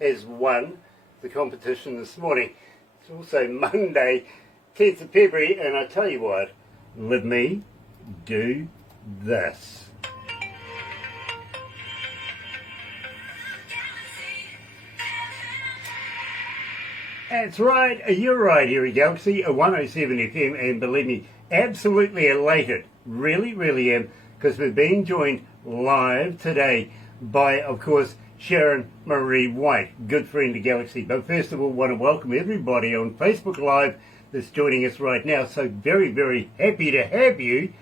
has won the competition this morning. It's also Monday, 10th of February, and I tell you what, let me do this. That's right, you're right here at Galaxy 107 FM, and believe me, absolutely elated, really am, because we're being joined live today by, of course, Sharon Marie White, good friend of Galaxy. But first of all, want to welcome everybody on Facebook Live that's joining us right now. So very happy to have you,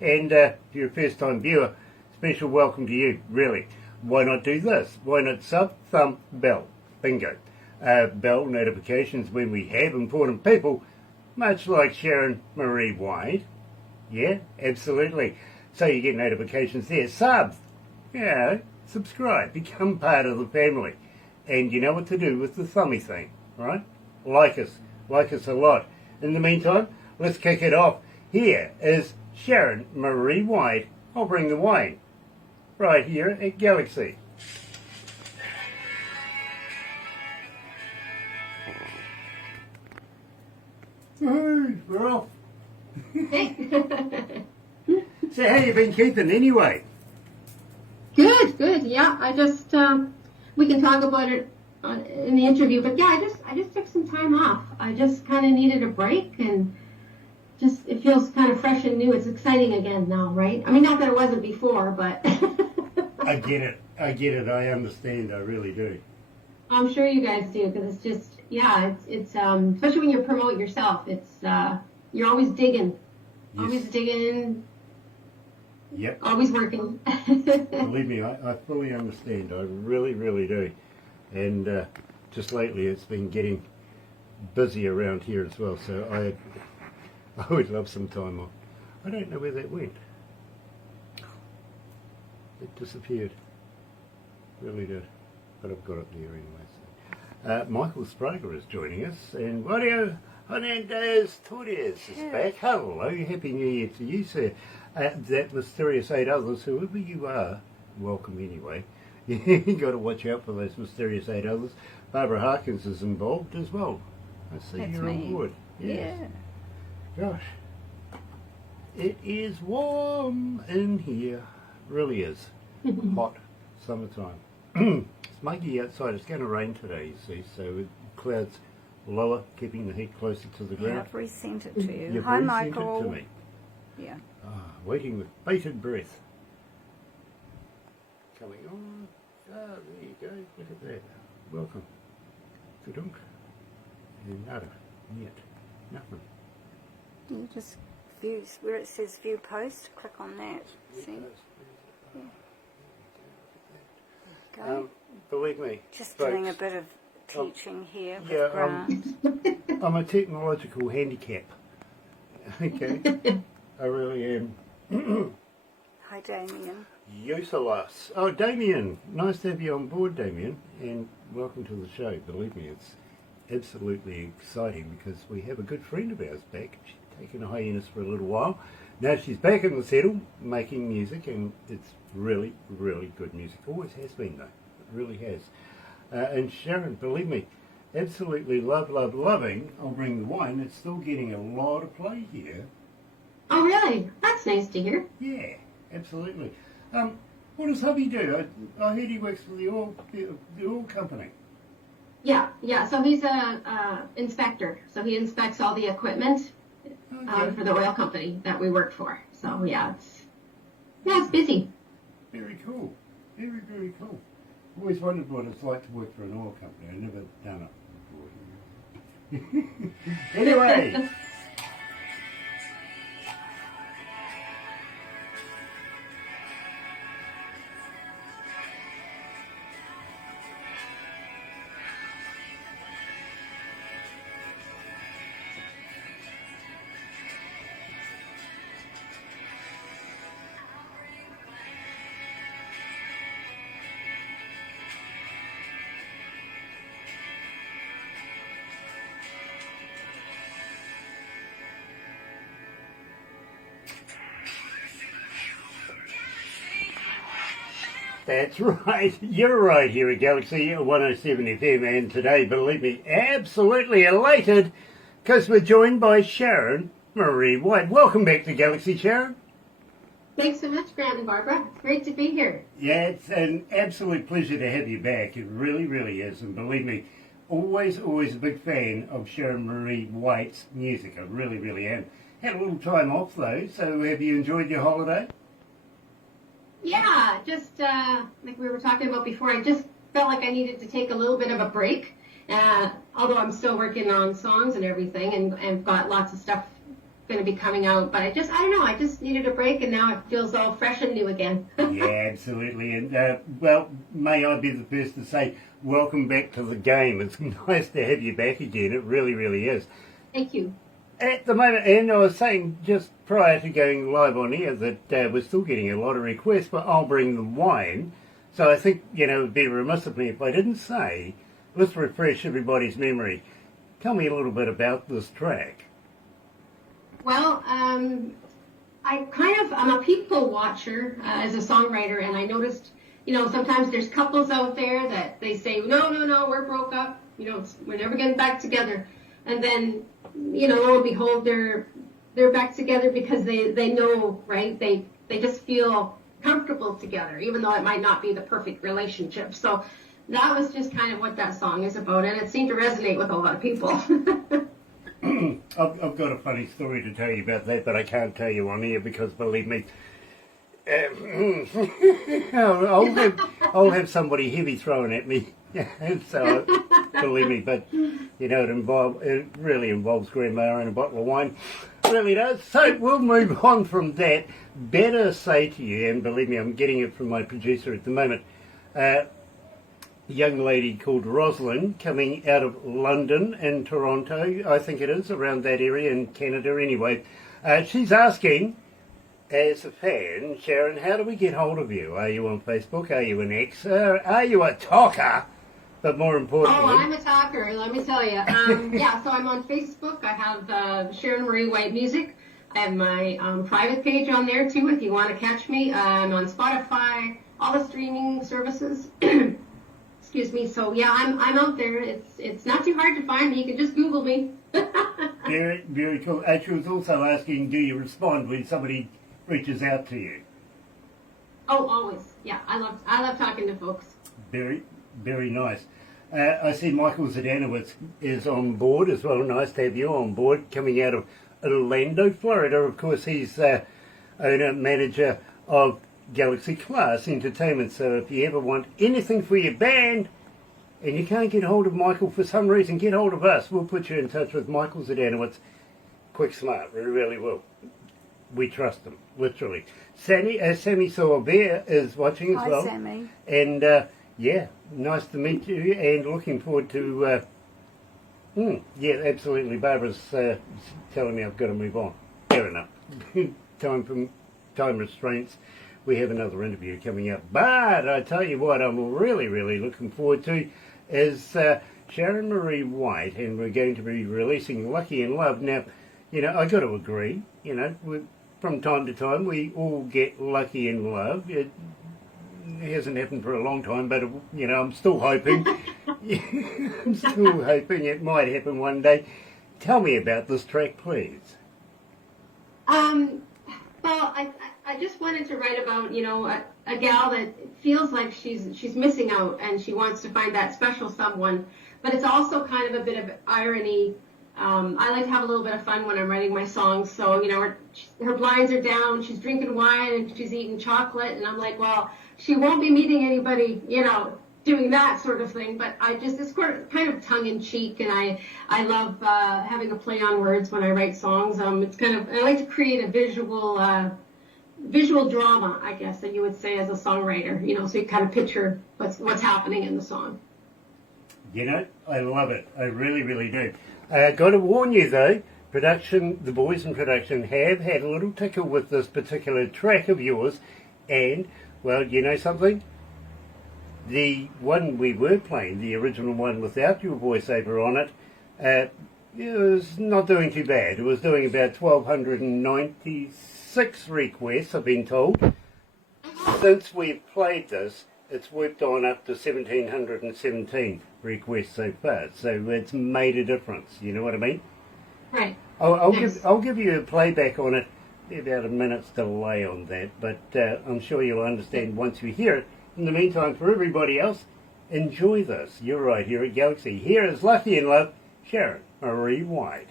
and if you're a first-time viewer, special welcome to you, really. Why not do this? Why not sub, thumb, bell? Bingo. Bell notifications when we have important people, much like Sharon Marie White. Yeah, absolutely. So you get notifications there. Sub, subscribe, become part of the family. And you know what to do with the thummy thing, right? Like us a lot. In the meantime, let's kick it off. Here is Sharon Marie White. I'll bring the wine. Right here at Galaxy. We're off. So how you been keeping anyway? Good. Yeah, I just we can talk about it in the interview. But yeah, I just took some time off. I just kind of needed a break, and just it feels kind of fresh and new. It's exciting again now, right? I mean, not that it wasn't before, but I get it. I understand. I really do. I'm sure you guys do, because it's just it's especially when you promote yourself. It's you're always digging. Yes. Always digging. Yep. Always working. Believe me, I fully understand. I really do. And just lately it's been getting busy around here as well, so I would love some time off. I don't know where that went. It disappeared. Really did. But I've got it there anyway. So. Michael Sprague is joining us, and Mario Hernandez Torres is back. Hello, Happy New Year to you, sir. That mysterious 8 others, whoever you are, welcome anyway. You got to watch out for those mysterious 8 others. Barbara Harkins is involved as well. I see That's you're me. on board. Yes. Yeah. Gosh, it is warm in here. Really is. Hot summertime. It's muggy outside. It's going to rain today, you see, so clouds lower, keeping the heat closer to the ground. Yeah, I've resent it to you. You've Hi, resent Michael. it to me. Yeah. Waiting with bated breath. Coming on. There you go. Look at that. Welcome. Tudunk. And nada. Yet. Nothing. You just view, where it says view post, click on that. See? Yeah. Go. Believe me, Just folks, doing a bit of teaching here with yeah, Grant. I'm a technological handicap. Okay. I really am. Hi, Damien. Useless. Oh, Damien. Nice to have you on board, Damien. And welcome to the show. Believe me, it's absolutely exciting because we have a good friend of ours back. She's taken a hiatus for a little while. Now she's back in the saddle making music, and it's really good music. Always has been, though. It really has. And Sharon, believe me, absolutely loving. I'll bring the wine. It's still getting a lot of play here. Oh, really? That's nice to hear. Yeah, absolutely. What does hubby do? I heard he works for the oil company. Yeah. So he's a inspector. So he inspects all the equipment for the oil company that we work for. So it's busy. Very cool. Very cool. I've always wondered what it's like to work for an oil company. I've never done it before. Anyway. That's right. You're right here at Galaxy 107 FM, and today, believe me, absolutely elated because we're joined by Sharon Marie White. Welcome back to Galaxy, Sharon. Thanks so much, Grant and Barbara. Great to be here. Yeah, it's an absolute pleasure to have you back. It really, really is. And believe me, always a big fan of Sharon Marie White's music. I really, really am. Had a little time off though, so have you enjoyed your holiday? Yeah, just like we were talking about before, I just felt like I needed to take a little bit of a break. Although I'm still working on songs and everything, and got lots of stuff going to be coming out. But I don't know, I just needed a break, and now it feels all fresh and new again. Yeah, absolutely. And well, may I be the first to say, welcome back to the game. It's nice to have you back again. It really, really is. Thank you. At the moment, and I was saying just prior to going live on air that we're still getting a lot of requests for I'll Bring the Wine. So I think, it would be remiss of me if I didn't say, let's refresh everybody's memory. Tell me a little bit about this track. Well, I'm a people watcher as a songwriter, and I noticed, sometimes there's couples out there that they say, no, we're broke up, we're never getting back together. And then, lo and behold, they're back together because they know, right? They just feel comfortable together, even though it might not be the perfect relationship. So that was just kind of what that song is about, and it seemed to resonate with a lot of people. I've got a funny story to tell you about that, but I can't tell you on air because, believe me, I'll have somebody heavy thrown at me. So, believe me, but it really involves grandma and a bottle of wine. It really does. So we'll move on from that. Better say to you, and believe me, I'm getting it from my producer at the moment, a young lady called Rosalind coming out of London and Toronto, I think it is, around that area in Canada anyway. She's asking, as a fan, Sharon, how do we get hold of you? Are you on Facebook? Are you an X? Are you a talker? But more importantly... Oh, I'm a talker, let me tell you. So I'm on Facebook. I have Sharon Marie White Music. I have my private page on there, too, if you want to catch me. I'm on Spotify, all the streaming services. Excuse me. So, yeah, I'm out there. It's not too hard to find me. You can just Google me. Very, very cool. She was also asking, do you respond when somebody reaches out to you? Oh, always. Yeah, I love talking to folks. Very, very nice. I see Michael Zdanowitz is on board as well. Nice to have you on board, coming out of Orlando, Florida. Of course, he's owner, manager of Galaxy Class Entertainment. So if you ever want anything for your band and you can't get hold of Michael for some reason, get hold of us. We'll put you in touch with Michael Zdanowitz. Quick, smart. We really will. We trust him, literally. Sammy Silver is watching as well. Hi, Sammy. And yeah, nice to meet you, and looking forward to. Yeah, absolutely. Barbara's telling me I've got to move on. Fair enough. Time restraints. We have another interview coming up, but I tell you what, I'm really, really looking forward to is Sharon Marie White, and we're going to be releasing "Lucky in Love." Now, I got to agree. From time to time, we all get lucky in love. It hasn't happened for a long time, but, I'm still hoping. I'm still hoping it might happen one day. Tell me about this track, please. Well, I just wanted to write about, a gal that feels like she's missing out and she wants to find that special someone. But it's also kind of a bit of irony. I like to have a little bit of fun when I'm writing my songs. So, her blinds are down, she's drinking wine and she's eating chocolate. And I'm like, well, she won't be meeting anybody, doing that sort of thing. But it's kind of tongue in cheek. And I love having a play on words when I write songs. It's I like to create a visual drama, I guess, that you would say as a songwriter, so you kind of picture what's happening in the song. I love it. I really, really do. Got to warn you though, the boys in production have had a little tickle with this particular track of yours, and, well, you know something? The one we were playing, the original one without your voiceover on it, it was not doing too bad. It was doing about 1,296 requests, I've been told. Since we've played this, it's worked on up to 1,717 requests so far. So it's made a difference. You know what I mean? Right. I'll give you a playback on it. About a minute's delay on that, but I'm sure you'll understand once you hear it. In the meantime, for everybody else, enjoy this. You're right here at Galaxy. Here is Lucky in Love, Sharon Marie White.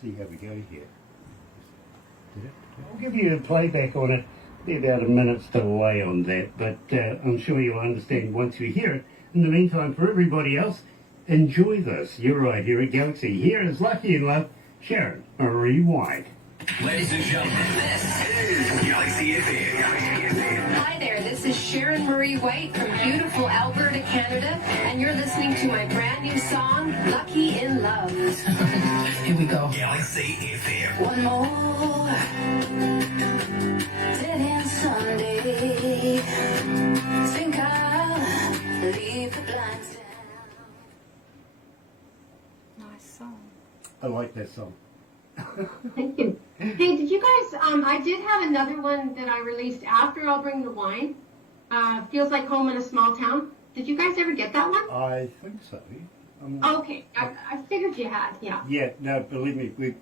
See how we go here. I'll give you a playback on it. Be about a minute's delay on that, but I'm sure you'll understand once you hear it. In the meantime, for everybody else, enjoy this. You're right here at Galaxy. Here is Lucky in Love, Sharon Marie White. Ladies and gentlemen, this is Galaxy FM. Hi there, this is Sharon Marie White from beautiful Alberta, Canada, and you're listening to my brand new song, Lucky in Love. Here we go. Galaxy FM. One more dead end Sunday. Think I'll leave the blinds down. Nice song. I like that song. Thank you. Hey, did you guys, I did have another one that I released after I'll Bring the Wine. Feels Like Home in a Small Town. Did you guys ever get that one? I think so. Okay, I figured you had, yeah. Yeah, no, believe me,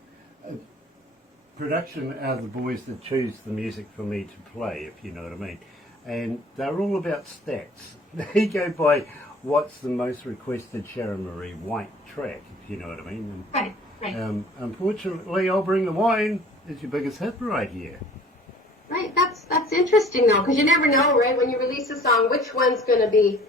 production are the boys that choose the music for me to play, if you know what I mean. And they're all about stats. They go by what's the most requested Sharon Marie White track, if you know what I mean. And, Right, right. unfortunately, I'll Bring the Wine is your biggest hit right here. Right, that's interesting though, because you never know, right, when you release a song, which one's going to be.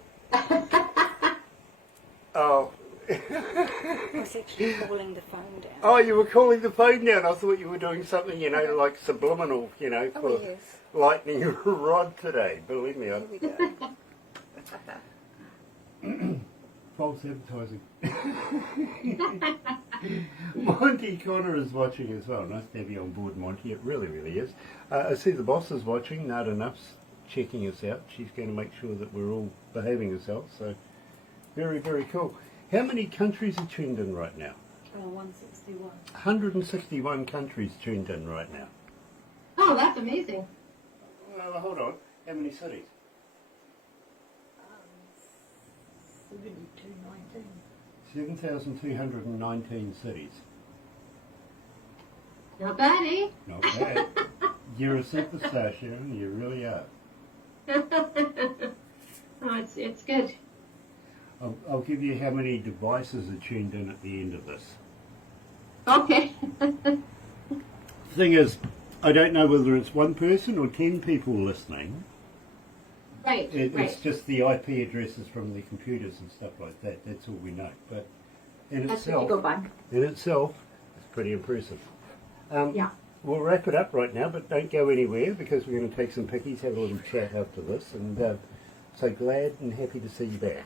Oh. I was actually calling the phone down. Oh, you were calling the phone down. I thought you were doing something, like subliminal, for Oh, yes. lightning rod today. Believe me, Here we go. false advertising. Monty Connor is watching as well. Nice to have you on board, Monty. It really, really is. I see the boss is watching. Not Enough's checking us out. She's going to make sure that we're all behaving ourselves. So, very, very cool. How many countries are tuned in right now? 161. 161 countries tuned in right now. Oh, that's amazing. Well, hold on. How many cities? 7219. 7,219 cities. Not bad, eh? Not bad. You're a superstar, Sharon. You really are. Oh, it's good. I'll give you how many devices are tuned in at the end of this. Okay. Thing is, I don't know whether it's one person or 10 people listening. Right, It's right. just the IP addresses from the computers and stuff like that. That's all we know. But in That's what you go by. itself, it's pretty impressive. Yeah. We'll wrap it up right now, but don't go anywhere because we're going to take some pickies, have a little chat after this, and so glad and happy to see you back.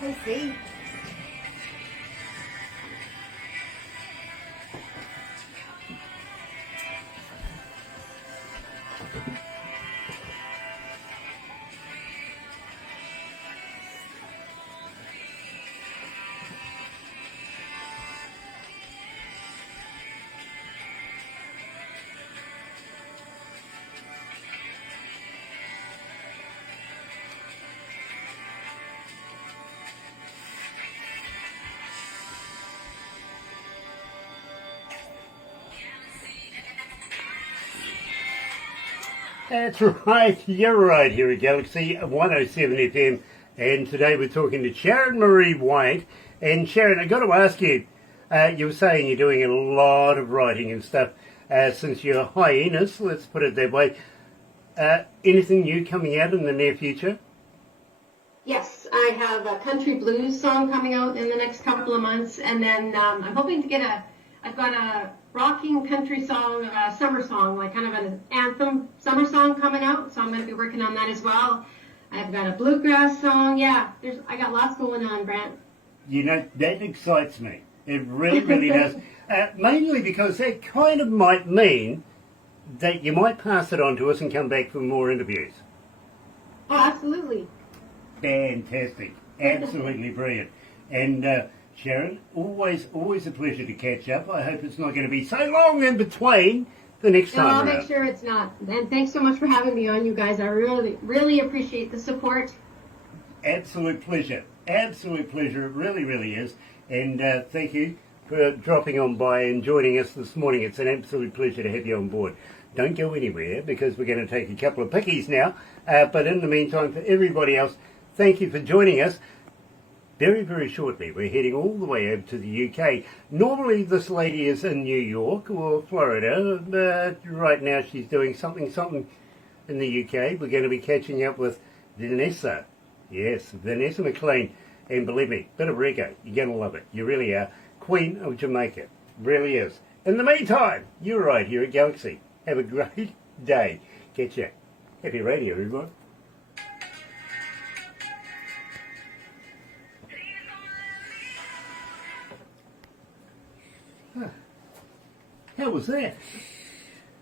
Hey, see? That's right, you're right here at Galaxy 107 FM, and today we're talking to Sharon Marie White. And Sharon, I've got to ask you, you were saying you're doing a lot of writing and stuff since you're a hiatus, let's put it that way. Anything new coming out in the near future? Yes, I have a country blues song coming out in the next couple of months, and then I'm hoping to get I've got a rocking country song, summer song, like kind of an anthem summer song coming out, so I'm going to be working on that as well. I've got a bluegrass song, yeah, I got lots going on, Brant. You know, that excites me. It really, really does. Mainly because that kind of might mean that you might pass it on to us and come back for more interviews. Oh, absolutely. Fantastic. Absolutely brilliant. And Sharon, always a pleasure to catch up. I hope it's not going to be so long in between the next No, time I'll around. make sure it's not. And thanks so much for having me on, you guys. I really appreciate the support. Absolute pleasure. Absolute pleasure. It really is. And thank you for dropping on by and joining us this morning. It's an absolute pleasure to have you on board. Don't go anywhere because we're going to take a couple of pickies now. But in the meantime, for everybody else, thank you for joining us. Very shortly, we're heading all the way over to the UK. Normally, this lady is in New York or Florida, but right now she's doing something in the UK. We're going to be catching up with Vanessa. Yes, Vanessa McLean. And believe me, bit of reggae. You're going to love it. You really are. Queen of Jamaica. Really is. In the meantime, you're right here at Galaxy. Have a great day. Catch ya. Happy radio, everyone. How was that?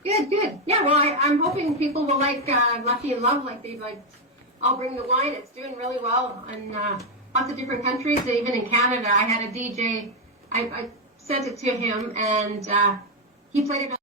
Good. Yeah, well, I'm hoping people will like Lucky in Love like they liked I'll Bring the Wine. It's doing really well in lots of different countries. Even in Canada, I had a DJ. I sent it to him, and he played it